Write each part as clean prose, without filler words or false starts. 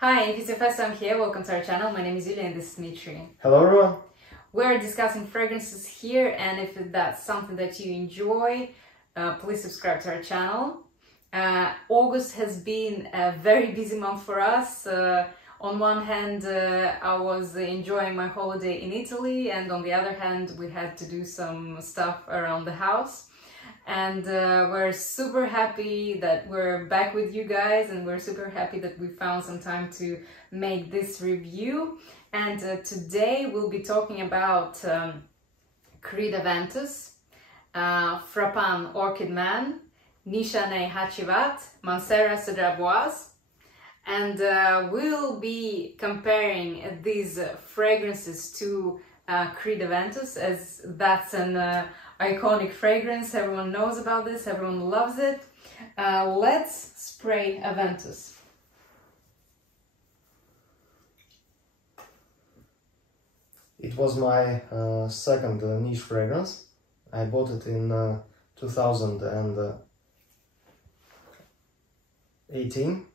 Hi, if it's your first time here, welcome to our channel. My name is Yulia and this is Dmitry. Hello everyone! We're discussing fragrances here, and if that's something that you enjoy, please subscribe to our channel. August has been a very busy month for us. On one hand, I was enjoying my holiday in Italy, and on the other hand, we had to do some stuff around the house. And we're super happy that we're back with you guys, and we're super happy that we found some time to make this review. And today we'll be talking about Creed Aventus, Frappant Orchid Man, Nishane Hacivat, Cedrat Boise. And we'll be comparing these fragrances to Creed Aventus, as that's an iconic fragrance. Everyone knows about this, everyone loves it. Let's spray Aventus. It was my second niche fragrance. I bought it in 2018.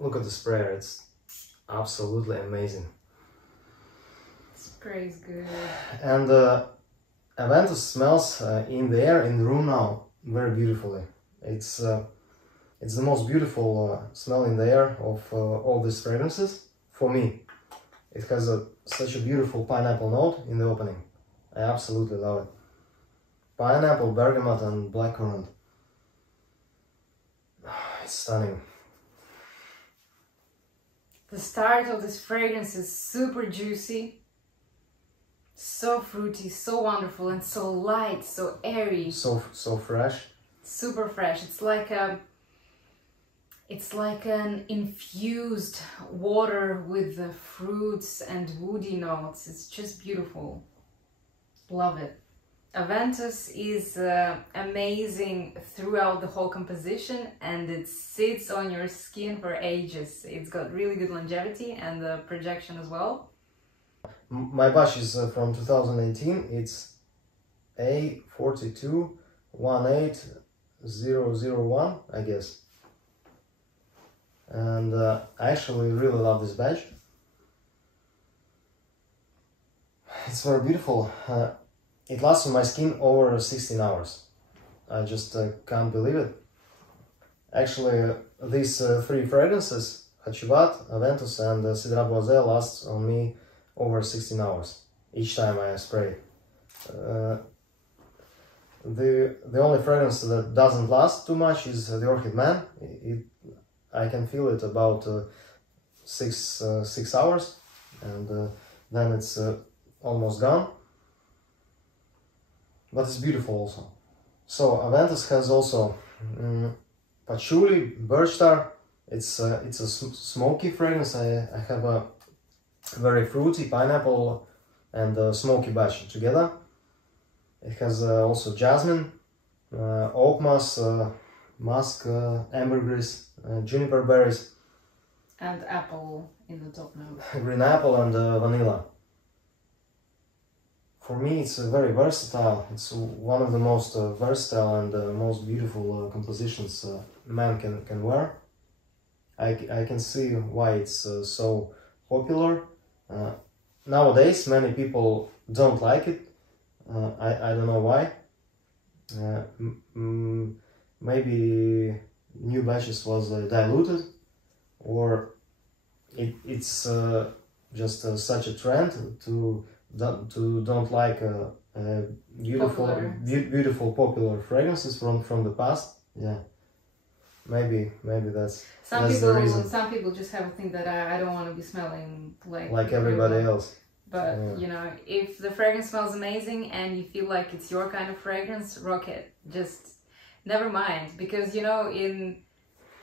Look at the sprayer, it's absolutely amazing. Sprays good. And Aventus smells in the air, in the room now, very beautifully. It's the most beautiful smell in the air of all these fragrances, for me. It has such a beautiful pineapple note in the opening. I absolutely love it. Pineapple, bergamot and blackcurrant. It's stunning. The start of this fragrance is super juicy, so fruity, so wonderful, and so light, so airy. So fresh. Super fresh. It's like an infused water with the fruits and woody notes. It's just beautiful. Love it. Aventus is amazing throughout the whole composition, and it sits on your skin for ages. It's got really good longevity and the projection as well. My batch is from 2018. It's A4218001, I guess. And I actually really love this batch. It's very beautiful. It lasts on my skin over 16 hours. I just can't believe it. Actually, these three fragrances, Hacivat, Aventus and Cedrat Boise, lasts on me over 16 hours each time I spray. The only fragrance that doesn't last too much is the Orchid Man. I can feel it about 6 hours, and then it's almost gone. But it's beautiful also. So Aventus has also patchouli, birch tar. It's a smoky fragrance. I have a very fruity pineapple and smoky batch together. It has also jasmine, oak moss, musk, ambergris, juniper berries, and apple in the top note. Green apple and vanilla. For me, it's very versatile. It's one of the most versatile and most beautiful compositions man can wear. I can see why it's so popular. Nowadays, many people don't like it. I don't know why. Maybe new batches was diluted, or it's just such a trend to don't like beautiful popular fragrances from the past. Yeah, maybe that's the reason. Some people just have a thing that I don't want to be smelling like everybody else. But yeah, you know, if the fragrance smells amazing and you feel like it's your kind of fragrance, rock it. Just never mind, because you know, in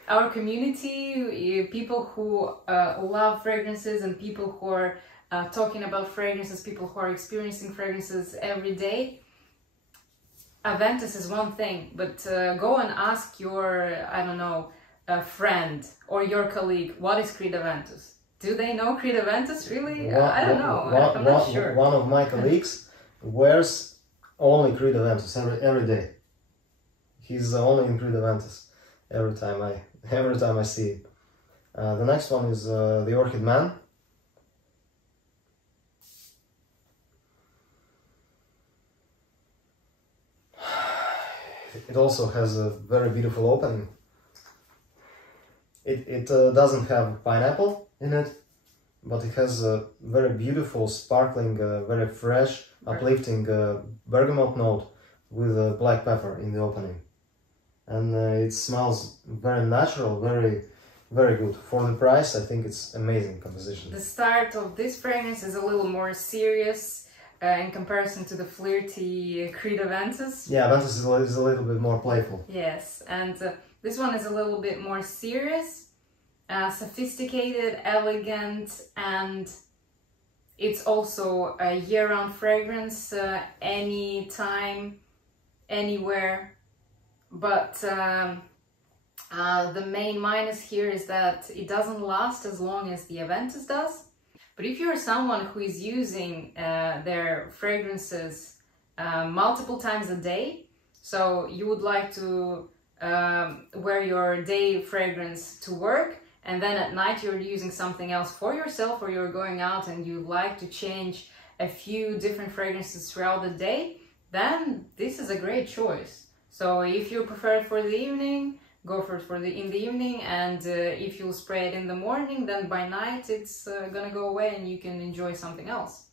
our community, people who love fragrances and people who are talking about fragrances, people who are experiencing fragrances every day, Aventus is one thing, but go and ask your, I don't know, friend or your colleague, what is Creed Aventus? Do they know Creed Aventus really? I don't know. I'm not sure. One of my colleagues wears only Creed Aventus every day. He's only in Creed Aventus every time I see it. The next one is the Orchid Man. It also has a very beautiful opening. It doesn't have pineapple in it, but it has a very beautiful, sparkling, very fresh, uplifting bergamot note with black pepper in the opening. And it smells very natural, very good. For the price, I think it's amazing composition. The start of this fragrance is a little more serious in comparison to the flirty Creed Aventus. Yeah, Aventus is a little bit more playful. Yes, and this one is a little bit more serious, sophisticated, elegant, and it's also a year-round fragrance, anytime, anywhere. But the main minus here is that it doesn't last as long as the Aventus does. But if you're someone who is using their fragrances multiple times a day, so you would like to wear your day fragrance to work, and then at night you're using something else for yourself, or you're going out and you like to change a few different fragrances throughout the day, then this is a great choice. So if you prefer it for the evening, go for it in the evening, and if you'll spray it in the morning, then by night it's gonna go away and you can enjoy something else.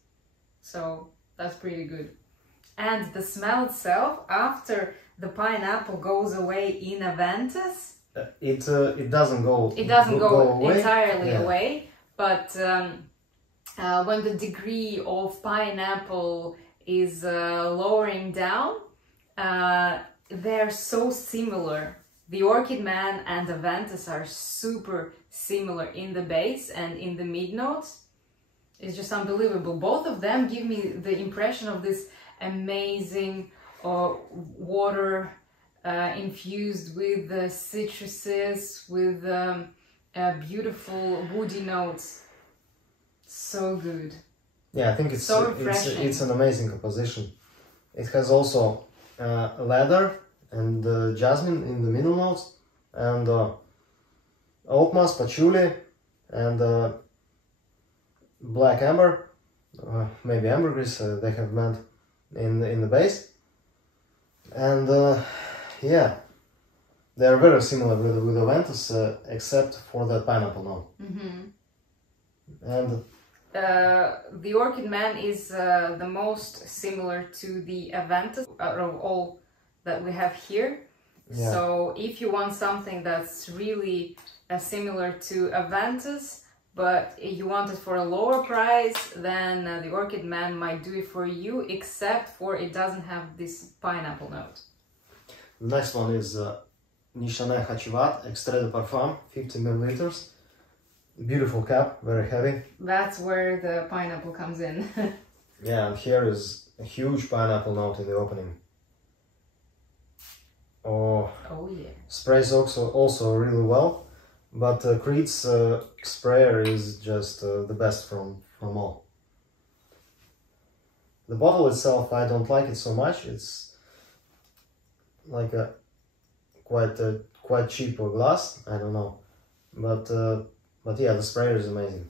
So that's pretty good. And the smell itself, after the pineapple goes away in Aventus, it doesn't go away. Entirely away, but when the degree of pineapple is lowering down, they're so similar. The Orchid Man and Aventus are super similar in the base and in the mid notes. It's just unbelievable. Both of them give me the impression of this amazing water infused with citruses, with beautiful woody notes. So good. Yeah, I think it's so refreshing. It's an amazing composition. It has also leather and jasmine in the middle notes, and oak moss, patchouli, and black amber, maybe ambergris they have meant in the base. And yeah, they are very similar with Aventus, except for that pineapple note. Mm-hmm. And the Orchid Man is the most similar to the Aventus out of all that we have here. Yeah. So if you want something that's really similar to Aventus, but you want it for a lower price, then the Orchid Man might do it for you, except for it doesn't have this pineapple note. The next one is Nichanet Hacivat Extrait de Parfum, 50 milliliters. Beautiful cap, very heavy. That's where the pineapple comes in. Yeah, and here is a huge pineapple note in the opening. Oh yeah. Sprays also really well, but Creed's sprayer is just the best from all. The bottle itself, I don't like it so much. It's like a quite cheap glass. I don't know, but yeah, the sprayer is amazing.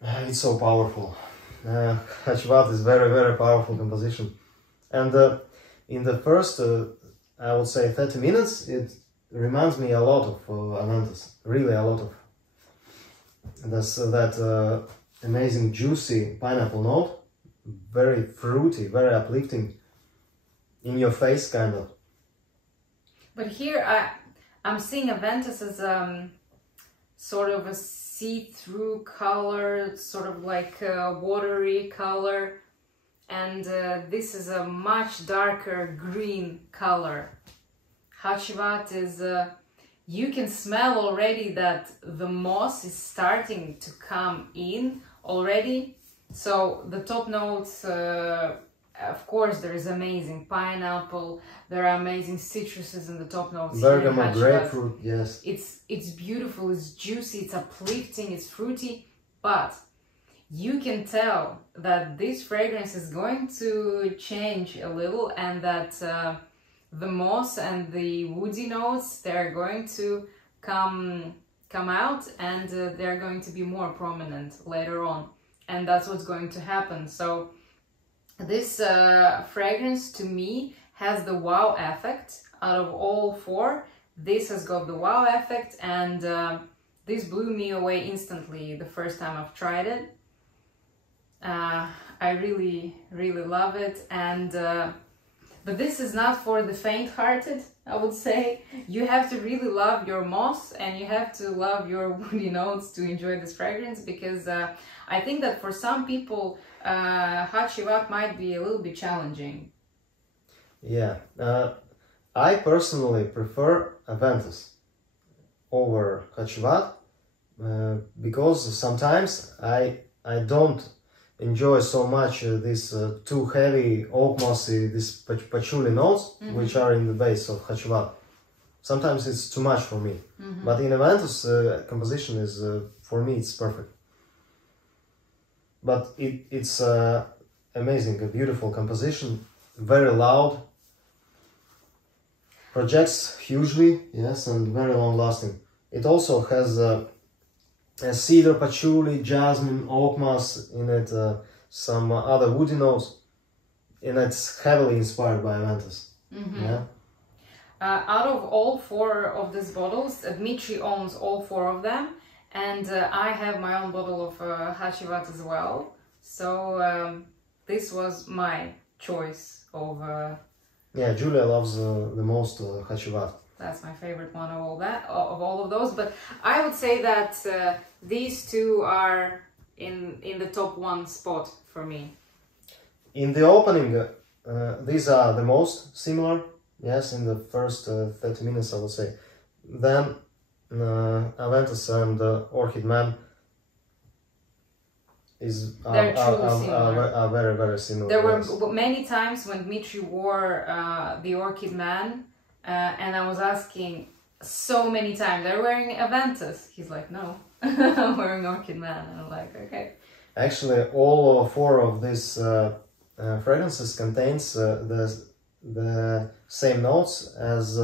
It's so powerful. Hacivat is very powerful composition. And in the first, I would say 30 minutes, it reminds me a lot of Aventus, really a lot of. That's that amazing juicy pineapple note, very fruity, very uplifting, in your face kind of. But here I'm seeing Aventus as sort of a see-through color, sort of like a watery color. And this is a much darker green color. Hacivat is, you can smell already that the moss is starting to come in already. So the top notes, of course, there is amazing pineapple, there are amazing citruses in the top notes. Bergamot, grapefruit, yes. It's beautiful, it's juicy, it's uplifting, it's fruity, but you can tell that this fragrance is going to change a little, and that the moss and the woody notes, they're going to come out, and they're going to be more prominent later on, and that's what's going to happen. So this fragrance to me has the wow effect. Out of all four, this has got the wow effect, and this blew me away instantly the first time I've tried it. I really love it, and but this is not for the faint-hearted, I would say. You have to really love your moss, and you have to love your woody notes to enjoy this fragrance, because I think that for some people Hacivat might be a little bit challenging. Yeah, I personally prefer Aventus over Hacivat because sometimes I don't enjoy so much these too heavy oak mossy, this patchouli notes, which are in the base of Hacivat. Sometimes it's too much for me, but in Aventus composition is for me it's perfect. But it's amazing, a beautiful composition, very loud, projects hugely, yes, and very long lasting. It also has a cedar, patchouli, jasmine, oak moss in it, some other woody notes, and it's heavily inspired by Aventus. Yeah. Out of all four of these bottles, Dmitry owns all four of them, and I have my own bottle of Hacivat as well. So this was my choice of. Yeah, Julia loves the most Hacivat. That's my favorite one of all of those. But I would say that these two are in the top one spot for me. In the opening, these are the most similar. Yes, in the first 30 minutes, I would say. Then Aventus and Orchid Man are very, very similar. There were many times when Dmitry wore the Orchid Man, and I was asking so many times, "They're wearing Aventus?" He's like, "No, I'm wearing Orchid Man," and I'm like, "Okay." Actually, all four of these fragrances contains the same notes as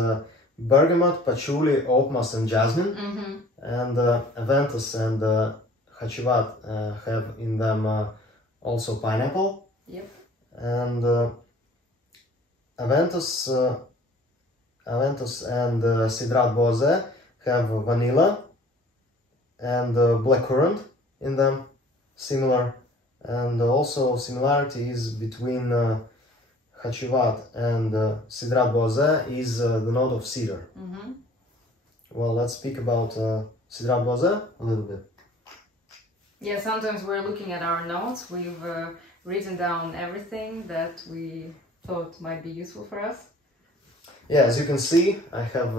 bergamot, patchouli, oak moss, and jasmine. And Aventus and Hacivat have in them also pineapple. Yep. And Aventus and Cedrat Boise have vanilla and blackcurrant in them, similar. And also similarity is between Hacivat and Cedrat Boise is the note of cedar. Well, let's speak about Cedrat Boise a little bit. Yeah, sometimes we're looking at our notes. We've written down everything that we thought might be useful for us. Yeah, as you can see, I have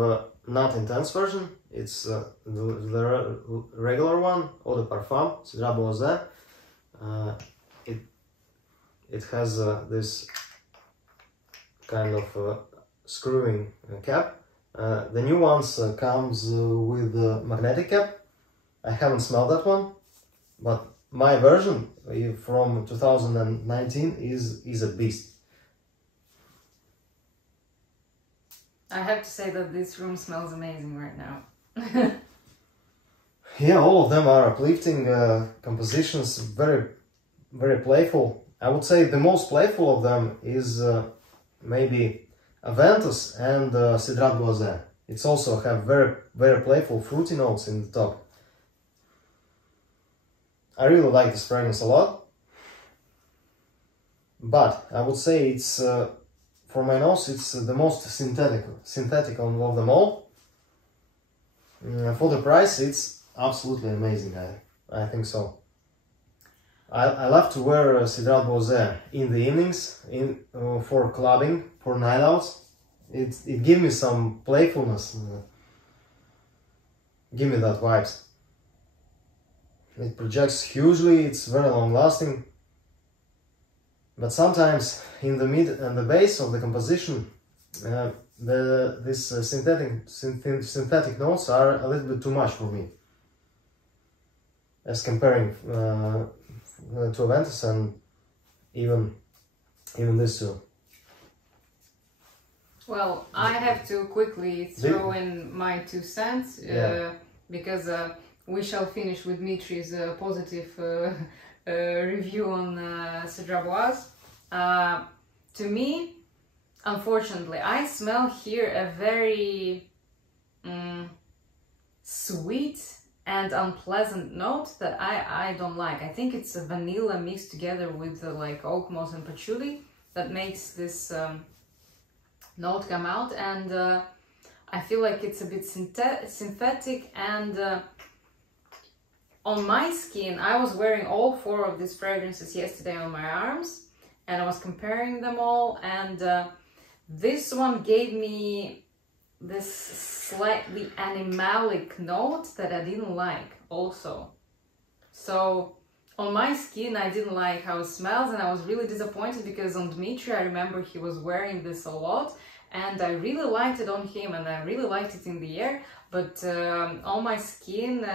not intense version. It's the regular one, eau de parfum, Cedrat Boise. It has this kind of screwing cap. The new ones comes with a magnetic cap. I haven't smelled that one, but my version from 2019 is a beast. I have to say that this room smells amazing right now. Yeah, all of them are uplifting compositions, very, very playful. I would say the most playful of them is maybe Aventus and Cedrat Boise. It's also have very, very playful fruity notes in the top. I really like this fragrance a lot, but I would say it's for my nose it's the most synthetic of them all. For the price, it's absolutely amazing. I think so. I love to wear Cedrat Boise in the evenings, for clubbing, for night outs. It gives me some playfulness. Give me that vibes. It projects hugely. It's very long lasting. But sometimes in the mid and the base of the composition, these synthetic notes are a little bit too much for me. As comparing to Aventus and even these two. Well, I have to quickly throw in my 2 cents because we shall finish with Dmitri's positive review on Cedrat Boise. To me, unfortunately, I smell here a very sweet and unpleasant note that I don't like. I think it's a vanilla mixed together with like oak moss and patchouli that makes this note come out, and I feel like it's a bit synthetic, and on my skin, I was wearing all 4 of these fragrances yesterday on my arms, and I was comparing them all, and this one gave me this slightly animalic note that I didn't like also. So on my skin, I didn't like how it smells, and I was really disappointed because on Dmitri, I remember he was wearing this a lot, and I really liked it on him, and I really liked it in the air, but on my skin,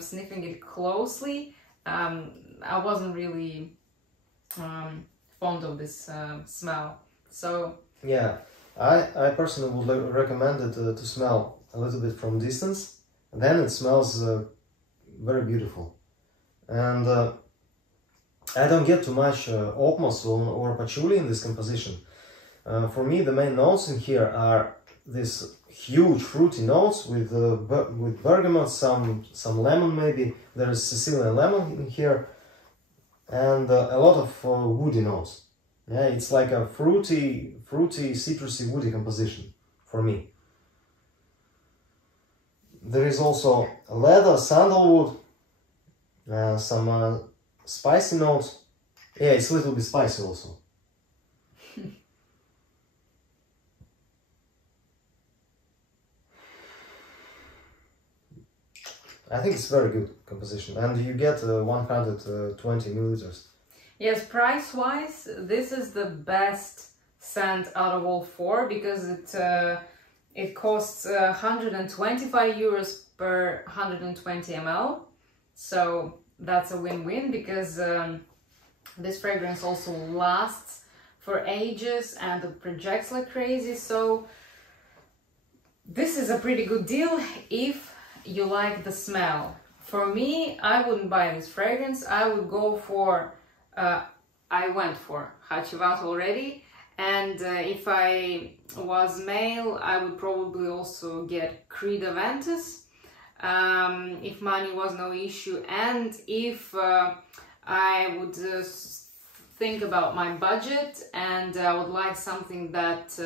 sniffing it closely, I wasn't really fond of this smell. So yeah, I personally would recommend it to smell a little bit from distance, and then it smells very beautiful. And I don't get too much oak moss or patchouli in this composition. For me, the main notes in here are these huge fruity notes with bergamot, some lemon maybe. There is Sicilian lemon in here, and a lot of woody notes. Yeah, it's like a fruity, citrusy, woody composition for me. There is also leather, sandalwood, some spicy notes. Yeah, it's a little bit spicy also. I think it's very good composition, and you get 120 milliliters. yes, price-wise, this is the best scent out of all 4 because it costs 125 euros per 120 ml. So that's a win-win because this fragrance also lasts for ages and it projects like crazy. So this is a pretty good deal if you like the smell. For me, I wouldn't buy this fragrance. I would go for I went for Hacivat already, and if I was male, I would probably also get Creed Aventus if money was no issue, and if I would think about my budget and I would like something that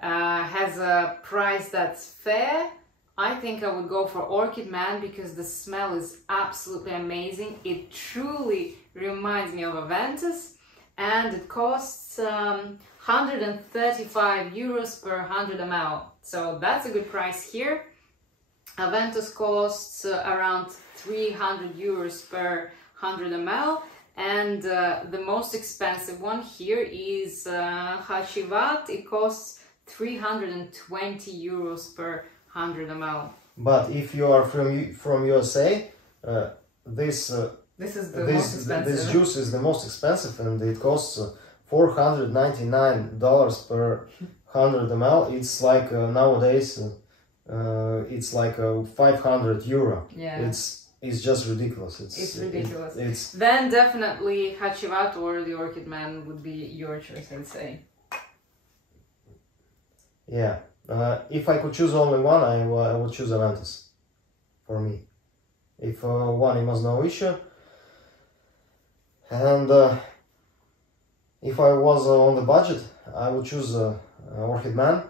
has a price that's fair, I think I would go for Orchid Man because the smell is absolutely amazing. It truly reminds me of Aventus, and it costs 135 euros per 100 ml. So that's a good price here. Aventus costs around 300 euros per 100 ml, and the most expensive one here is Hacivat. It costs 320 euros per 100 ml. But if you are from USA, this is the most expensive. This juice is the most expensive, and it costs $499 per 100 ml. It's like nowadays, it's like 500 euro. Yeah. It's just ridiculous. It's ridiculous. It's then definitely Hacivat or the Orchid Man would be your choice, I'd say. Yeah. If I could choose only one, I would choose Aventus. For me, if one was no issue, and if I was on the budget, I would choose Orchid Man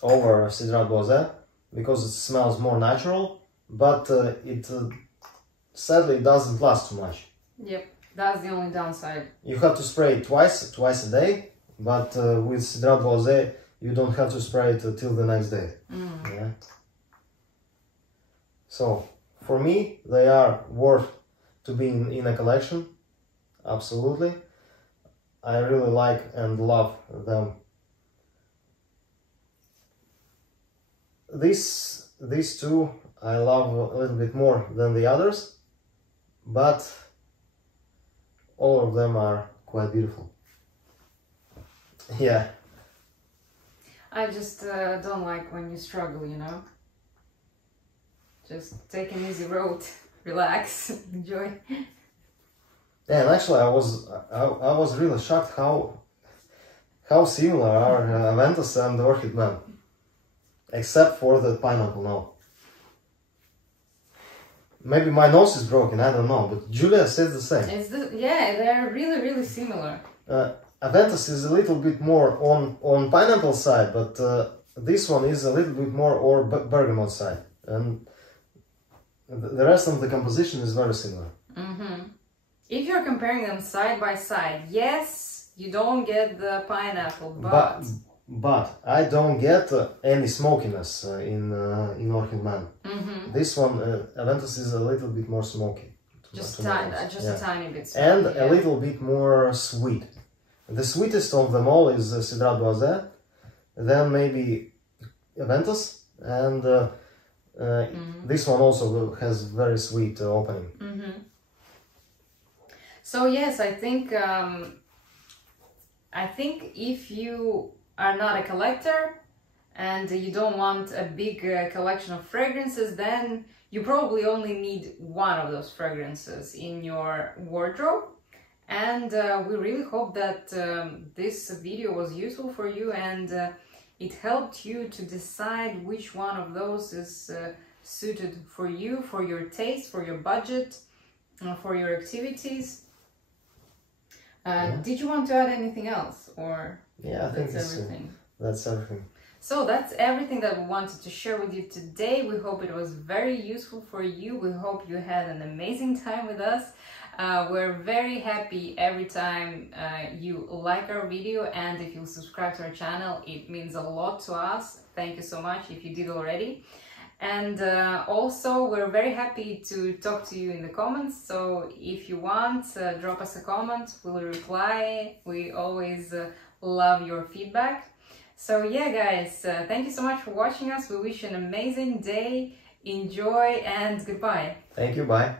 over Cedrat Boise because it smells more natural, but it sadly doesn't last too much. Yep, that's the only downside. You have to spray it twice a day, but with Cedrat Boise you don't have to spray it till the next day. Yeah. So for me, they are worth to be in a collection. Absolutely. I really like and love them. These two I love a little bit more than the others, but all of them are quite beautiful. Yeah. I just don't like when you struggle, you know. Just take an easy road, relax, enjoy. Yeah, and actually I was really shocked how similar are Aventus and Orchid Man. Except for the pineapple note. Maybe my nose is broken, I don't know, but Julia says the same. Yeah, they're really, really similar. Aventus is a little bit more on pineapple side, but this one is a little bit more on bergamot side. And the rest of the composition is very similar. Mm-hmm. If you're comparing them side by side, yes, you don't get the pineapple, but I don't get any smokiness in Orchid Man. Mm-hmm. This one, Aventus, is a little bit more smoky. Just a tiny bit smoky. And a little bit more sweet. The sweetest of them all is Cedrat Boise, then maybe Aventus, and this one also has very sweet opening. Mm-hmm. So yes, I think if you are not a collector and you don't want a big collection of fragrances, then you probably only need one of those fragrances in your wardrobe. And we really hope that this video was useful for you and it helped you to decide which one of those is suited for you, for your taste, for your budget, for your activities. Did you want to add anything else, or yeah, I think that's everything? That's everything. So that's everything that we wanted to share with you today. We hope it was very useful for you. We hope you had an amazing time with us. We're very happy every time you like our video, and if you subscribe to our channel, it means a lot to us. Thank you so much if you did already. And also we're very happy to talk to you in the comments, so if you want, drop us a comment, we'll reply. We always love your feedback. So yeah guys, thank you so much for watching us. We wish you an amazing day, enjoy, and goodbye. Thank you, bye.